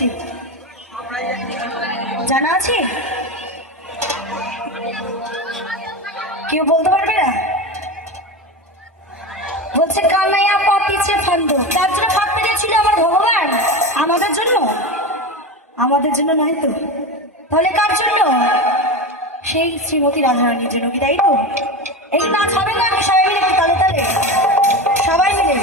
হয়েছে? জানা আছে? কেউ বলতে পারবে না? বলছে কানাইয়া পাতিছে ফান্ড। তার জন্য ফাঁকতে দিয়েছিল আমার ভগবান? আমাদের জন্য? আমাদের জন্য নয় তো, তাহলে কার জন্য? সেই শ্রীমতী রাধারানীর জন্য, কি তাই তো? এই নাচ হবে না? সবাই মিলে তালে তালে, সবাই মিলে